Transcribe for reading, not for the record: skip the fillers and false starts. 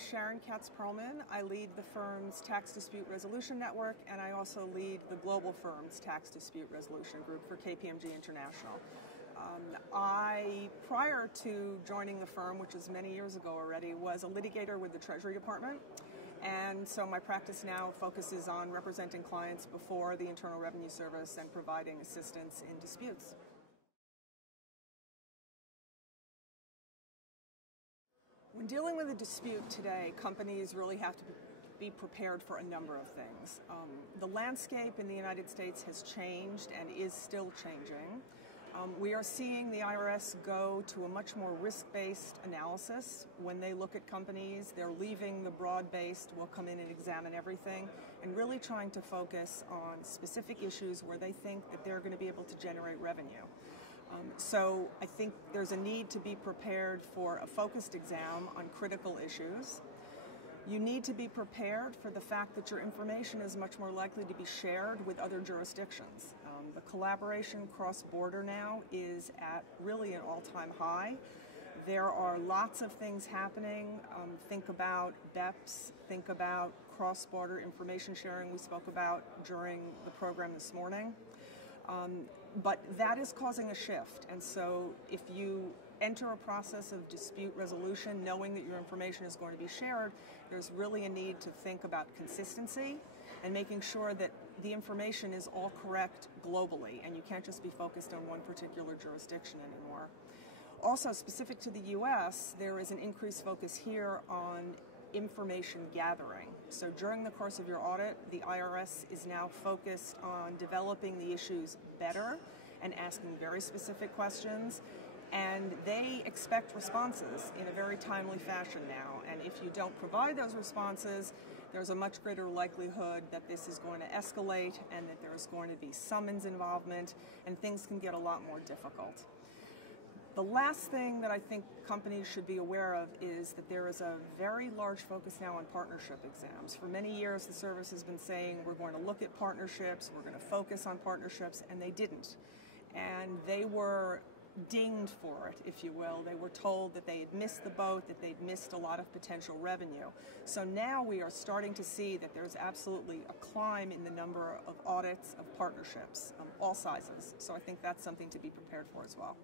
is Sharon Katz-Pearlman. I lead the firm's Tax Dispute Resolution Network, and I also lead the global firm's Tax Dispute Resolution Group for KPMG International. Prior to joining the firm, which is many years ago already, was a litigator with the Treasury Department. And so my practice now focuses on representing clients before the Internal Revenue Service and providing assistance in disputes. When dealing with a dispute today, companies really have to be prepared for a number of things. The landscape in the United States has changed and is still changing. We are seeing the IRS go to a much more risk-based analysis. When they look at companies, they're leaving the broad-based, we'll come in and examine everything, and really trying to focus on specific issues where they think that they're going to be able to generate revenue. So I think there's a need to be prepared for a focused exam on critical issues. You need to be prepared for the fact that your information is much more likely to be shared with other jurisdictions. The collaboration cross-border now is at really an all-time high. There are lots of things happening. Think about BEPS, think about cross-border information sharing we spoke about during the program this morning. But that is causing a shift, and so if you enter a process of dispute resolution knowing that your information is going to be shared, there's really a need to think about consistency and making sure that the information is all correct globally, and you can't just be focused on one particular jurisdiction anymore. Also, specific to the U.S., there is an increased focus here on information gathering. So during the course of your audit, the IRS is now focused on developing the issues better and asking very specific questions, and they expect responses in a very timely fashion now. And if you don't provide those responses, there's a much greater likelihood that this is going to escalate and that there's going to be summons involvement, and things can get a lot more difficult. The last thing that I think companies should be aware of is that there is a very large focus now on partnership exams. For many years, the service has been saying we're going to look at partnerships, we're going to focus on partnerships, and they didn't. And they were dinged for it, if you will. They were told that they had missed the boat, that they'd missed a lot of potential revenue. So now we are starting to see that there's absolutely a climb in the number of audits of partnerships, all sizes. So I think that's something to be prepared for as well.